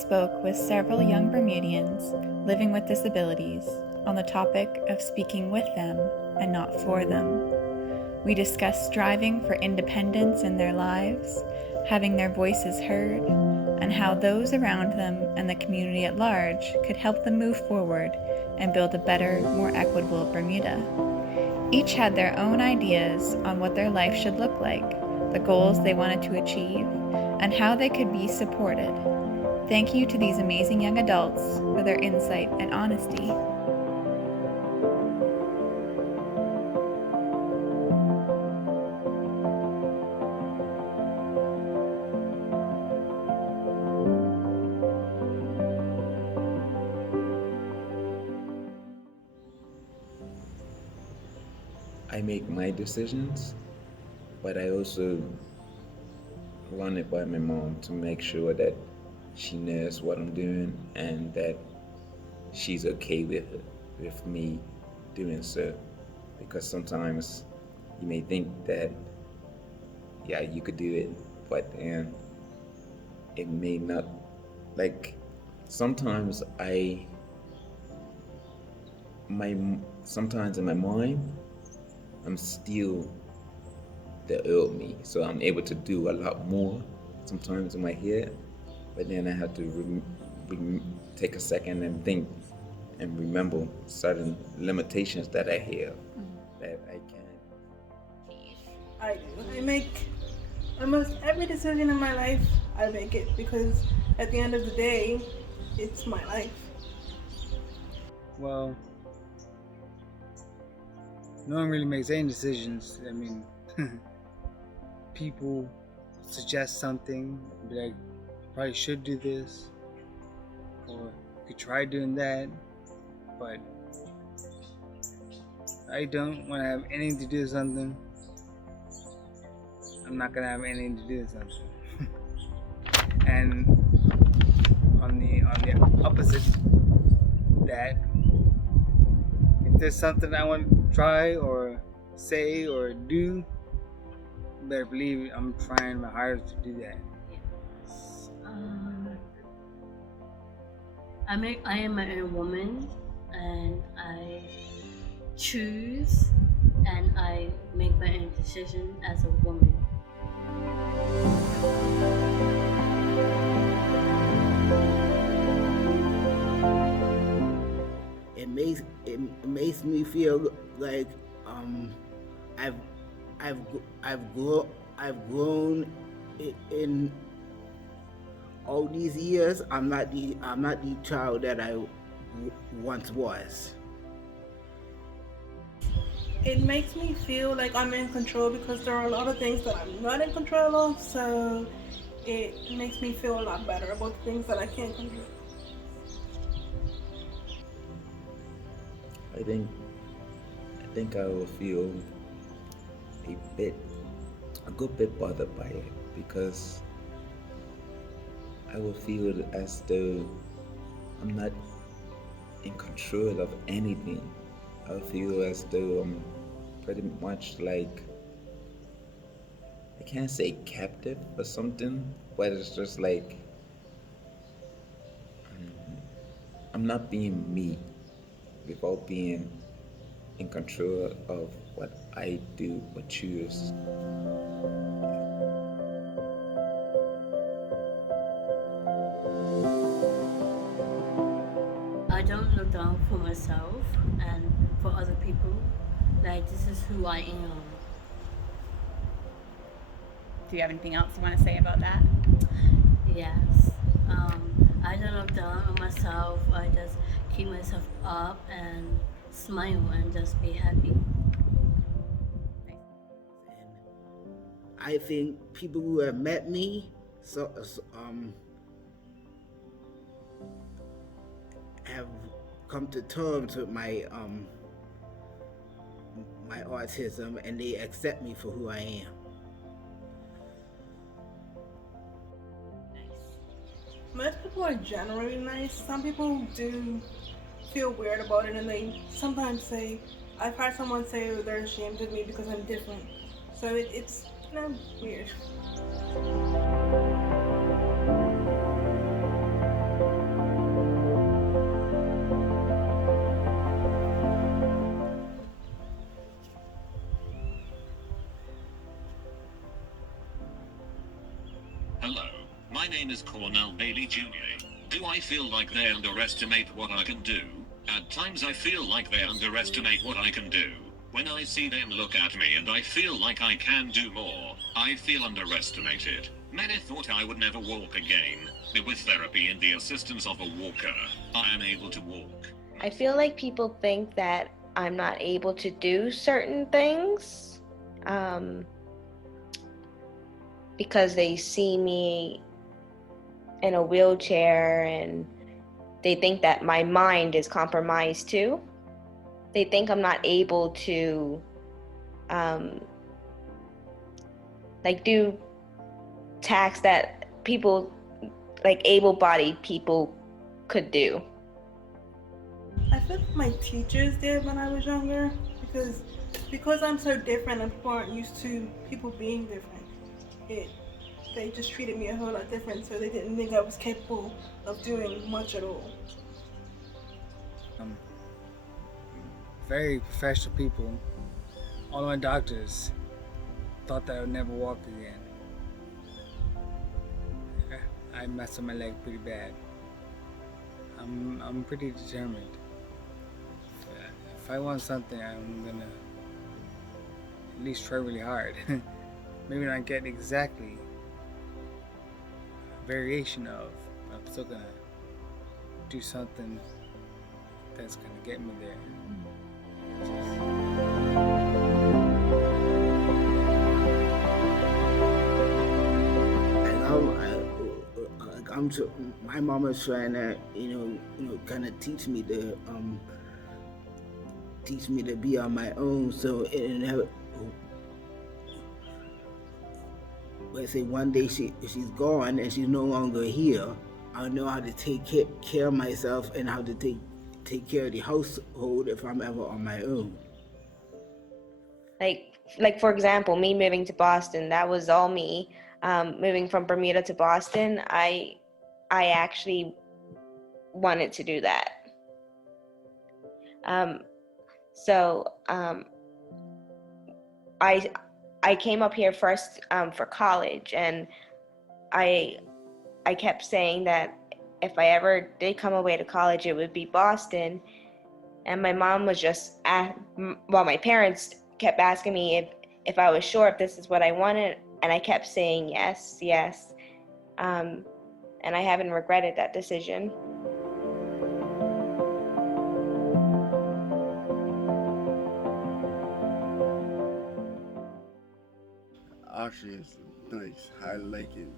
spoke with several young Bermudians living with disabilities on the topic of speaking with them and not for them. We discussed striving for independence in their lives, having their voices heard, and how those around them and the community at large could help them move forward and build a better, more equitable Bermuda. Each had their own ideas on what their life should look like, the goals they wanted to achieve, and how they could be supported. Thank you to these amazing young adults for their insight and honesty. I make my decisions, but I also run it by my mom to make sure that she knows what I'm doing and that she's okay with me doing so. Because sometimes you may think that, yeah, you could do it, but then it may not. Like sometimes sometimes in my mind, I'm still the old me, so I'm able to do a lot more sometimes in my head, but then I have to take a second and think and remember certain limitations that I have that I can't achieve. I do. I make almost every decision in my life. I make it because at the end of the day, it's my life. Well, no one really makes any decisions. I mean, people suggest something, be like, you probably should do this, or you could try doing that, but I don't want to have anything to do with something. I'm not gonna have anything to do with something. And on the opposite, that if there's something I want to try or say or do, you better believe I'm trying my hardest to do that. I am my own woman, and I choose and I make my own decision as a woman. It makes me feel like I've grown in all these years. I'm not the child that I once was. It makes me feel like I'm in control because there are a lot of things that I'm not in control of, so it makes me feel a lot better about the things that I can't control. I think I will feel a good bit bothered by it, because I will feel as though I'm not in control of anything. I will feel as though I'm pretty much like, I can't say captive or something, but it's just like I'm not being me without being in control of what I do or choose. I don't look down for myself and for other people. Like, this is who I am. Do you have anything else you want to say about that? Yes. I don't look down on myself. I just keep myself up and smile and just be happy. I think people who have met me have come to terms with my my autism, and they accept me for who I am. Most people are generally nice. Some people do feel weird about it, and they sometimes say, I've heard someone say they're ashamed of me because I'm different. So it's weird. Hello, my name is Cornell Bailey Jr. Do I feel like they underestimate what I can do? At times I feel like they underestimate what I can do. When I see them look at me and I feel like I can do more, I feel underestimated. Many thought I would never walk again, but with therapy and the assistance of a walker, I am able to walk. I feel like people think that I'm not able to do certain things because they see me in a wheelchair and they think that my mind is compromised too. They think I'm not able to do tasks that people, like able-bodied people, could do. I feel like my teachers did when I was younger because I'm so different and people aren't used to people being different. They just treated me a whole lot different, so they didn't think I was capable of doing much at all. Very professional people, all my doctors thought that I would never walk again. I messed up my leg pretty bad. I'm pretty determined. If I want something, I'm gonna at least try really hard. Maybe not get exactly a variation of, but I'm still gonna do something that's gonna get me there. My mom is trying to, kind of teach me to be on my own. So, let's say one day she's gone and she's no longer here, I'll know how to take care of myself and how to take care of the household if I'm ever on my own. Like for example, me moving to Boston, that was all me. Moving from Bermuda to Boston, I actually wanted to do that. I came up here first for college, and I kept saying that if I ever did come away to college, it would be Boston. And my mom was my parents kept asking me if I was sure if this is what I wanted, and I kept saying yes. And I haven't regretted that decision. Actually, it's nice. I like it.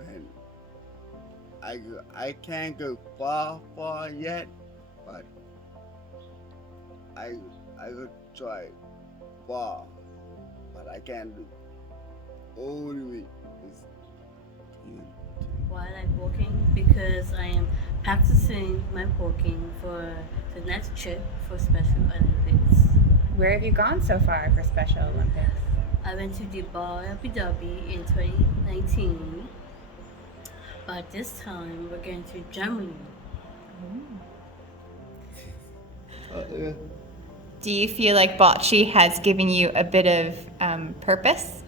And I can't go far yet, but I could try far, but I can't do all the way. Why I like walking? Because I am practicing my walking for the next trip for Special Olympics. Where have you gone so far for Special Olympics? I went to Dubai, Abu Dhabi in 2019, but this time we're going to Germany. Do you feel like bocce has given you a bit of purpose?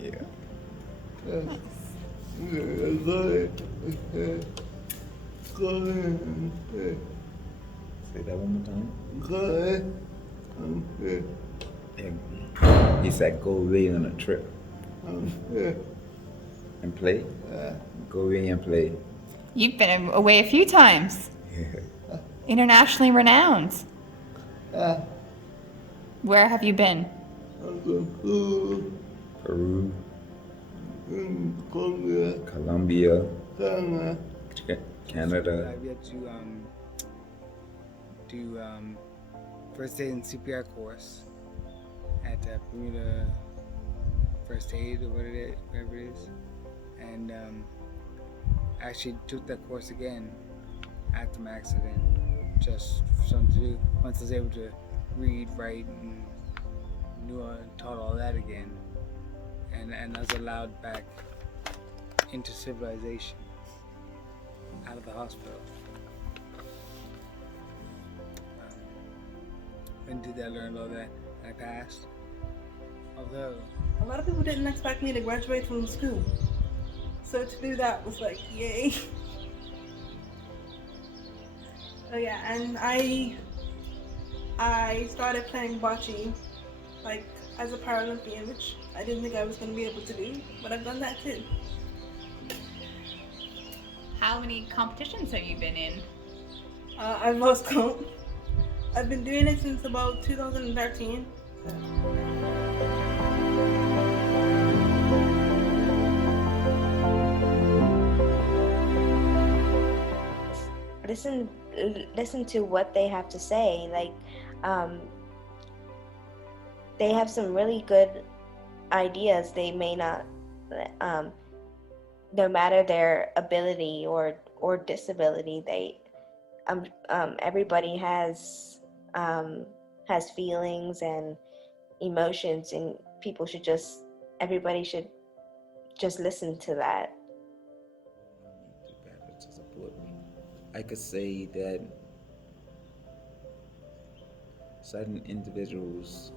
Yeah. Say that one more time. He said go away on a trip. And play? Go away and play. You've been away a few times. Internationally renowned. Where have you been? Peru. Colombia. Canada. I've yet to do first aid and CPR course at Bermuda First Aid or whatever it is, and I actually took that course again after my accident, just for something to do. Once I was able to read, write, and taught all that again, and I was allowed back into civilization out of the hospital. And did that, learned all that, and I passed. Although, A lot of people didn't expect me to graduate from school. So to do that was like, yay. Oh yeah, and I started playing bocce like as a Paralympian, which I didn't think I was gonna be able to do, but I've done that too. How many competitions have you been in? I've lost count. I've been doing it since about 2013. Listen, listen to what they have to say. Like, they have some really good ideas. They may not, um, no matter their ability or disability, everybody has feelings and emotions, and everybody should just listen to that. Do better to support me. I could say that certain individuals,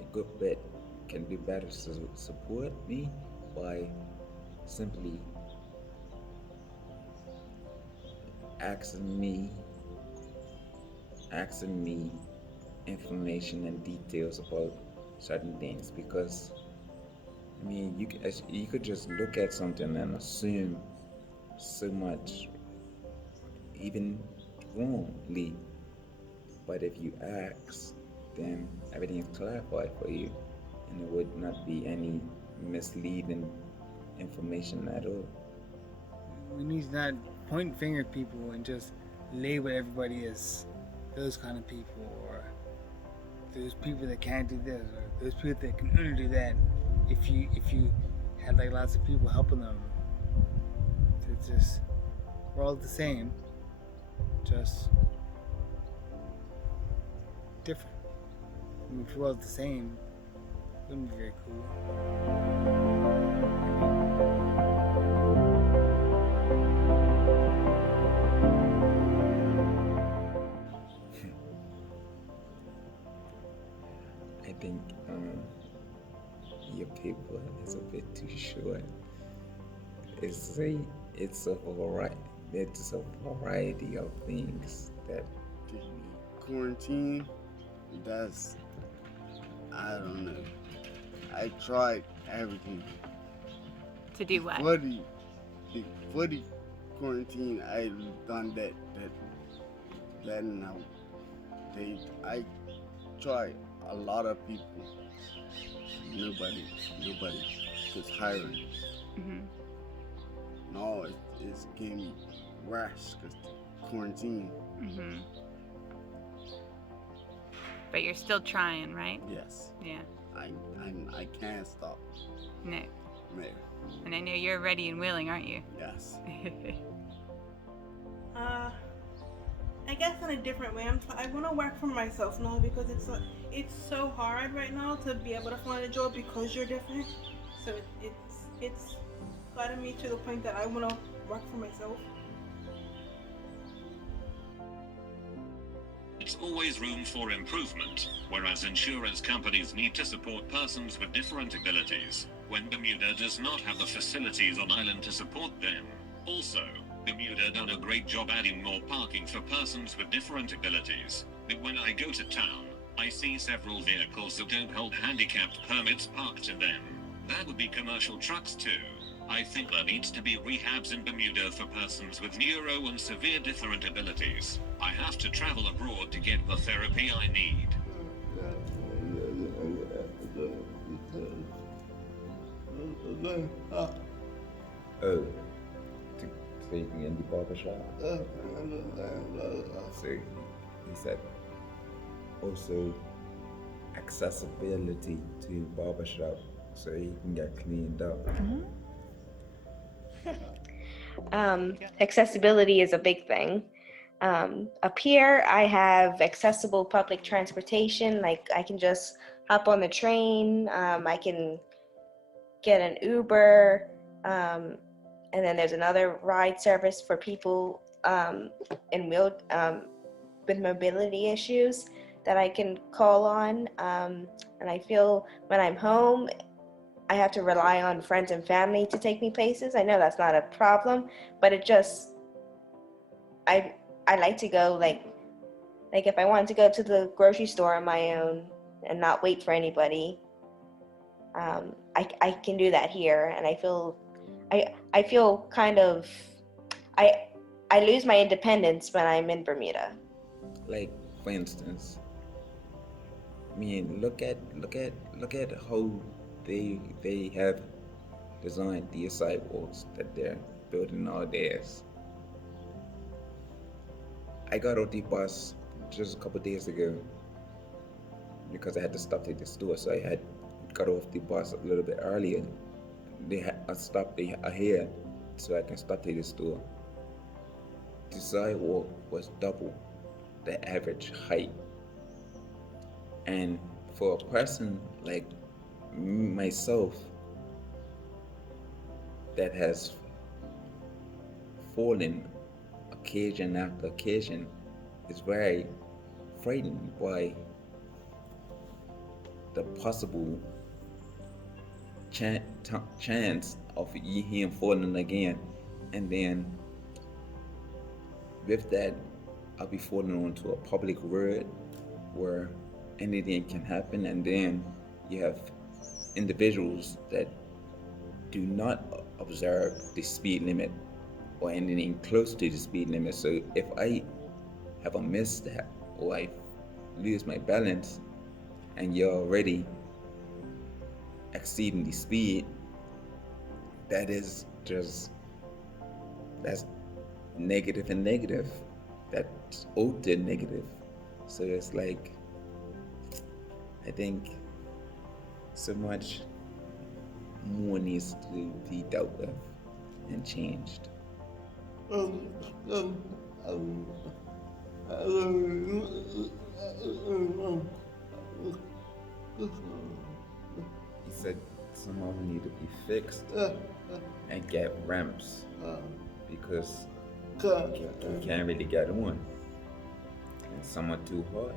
a good bit, can do better to support me by simply asking me information and details about certain things, because I mean you could just look at something and assume so much, even wrongly, but if you ask, then everything is clarified for you, and it would not be any misleading information at all. we need to not point finger at people and just label everybody as those kind of people, or those people that can't do this, or those people that can only do that. If you had like lots of people helping them, to just, we're all the same, just different. I mean, if we're all the same, it wouldn't be very cool. I think your paper is a bit too short. It's a variety of things that The quarantine, that's, I don't know. I tried everything. To do what? For the quarantine, I done that now. I tried a lot of people. Nobody was hiring. Mm-hmm. No, it's gave me rash because quarantine. Mm-hmm. But you're still trying, right? Yes, Yeah. I can't stop. No. No. And I know you're ready and willing, aren't you? Yes. I guess in a different way. I want to work for myself now because it's so hard right now to be able to find a job because you're different. So it's gotten me to the point that I want to work for myself. It's always room for improvement, whereas insurance companies need to support persons with different abilities, when Bermuda does not have the facilities on island to support them. Also, Bermuda done a great job adding more parking for persons with different abilities, but when I go to town, I see several vehicles that don't hold handicapped permits parked in them. That would be commercial trucks too. I think there needs to be rehabs in Bermuda for persons with neuro and severe different abilities. I have to travel abroad to get the therapy I need. Oh, to taking in the barbershop. So he said also accessibility to barbershop so he can get cleaned up. Accessibility is a big thing. Up here, I have accessible public transportation. Like, I can just hop on the train. I can get an Uber, and then there's another ride service for people with mobility issues. that I can call on. And I feel when I'm home, I have to rely on friends and family to take me places. I know that's not a problem, but it just, I like to go like if I wanted to go to the grocery store on my own and not wait for anybody, I can do that here, and I feel kind of I lose my independence when I'm in Bermuda. Like, for instance, I mean, look at how they have designed these sidewalks that they're building nowadays. I got off the bus just a couple days ago because I had to stop at the store, so I had got off the bus a little bit earlier. They had I stopped ahead so I can stop at the store. The sidewalk was double the average height, and for a person like myself that has fallen occasion after occasion, is very frightened by the possible chance of him falling again. And then with that, I'll be falling onto a public road where anything can happen. And then you have individuals that do not observe the speed limit or anything close to the speed limit. So if I have a misstep or I lose my balance and you're already exceeding the speed, that's negative and negative. That's ultra negative. So it's like, I think so much more needs to be dealt with and changed. He said some of them need to be fixed and get ramps because you can't really get on, and some are too hard.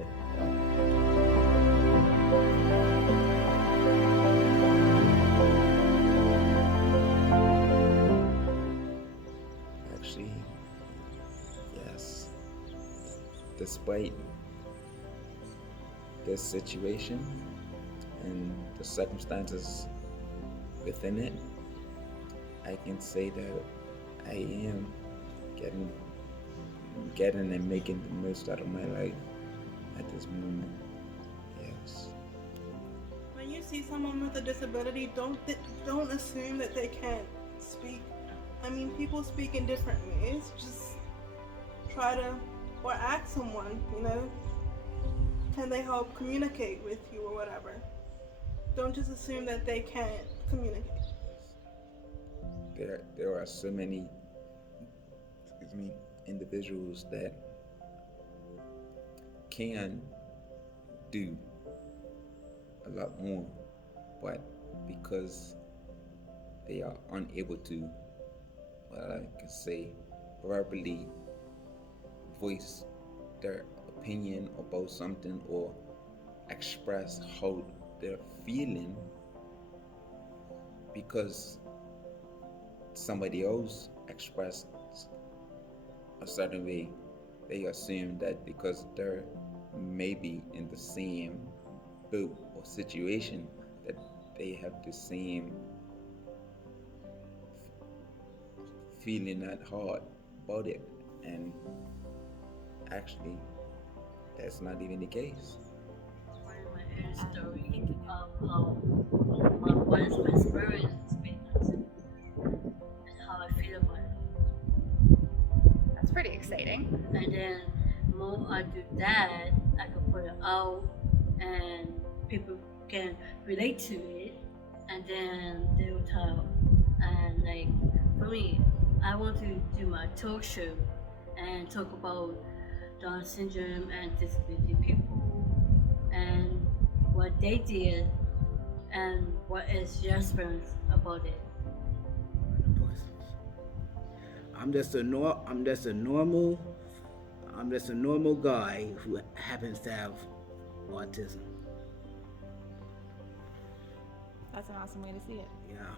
Actually, yes. Despite this situation and the circumstances within it, I can say that I am getting and making the most out of my life at this moment. Yes. When you see someone with a disability, don't assume that they can't speak. I mean, people speak in different ways. Just try to, or ask someone, can they help communicate with you or whatever. Don't just assume that they can't communicate. There are so many, individuals that can do a lot more, but because they are unable to, I can say, verbally voice their opinion about something or express how they're feeling because somebody else expressed a certain way, they assume that because they're maybe in the same boat or situation that they have the same feeling at heart about it, and actually that's not even the case. My own story of what is my experience being and how I feel about it. That's pretty exciting. And then more I do that, I can put it out and people can relate to it, and then they will tell. And like for me, I want to do my talk show and talk about Down syndrome and disability people and what they did and what is your experience about it. I'm just a normal guy who happens to have autism. That's an awesome way to see it. Yeah.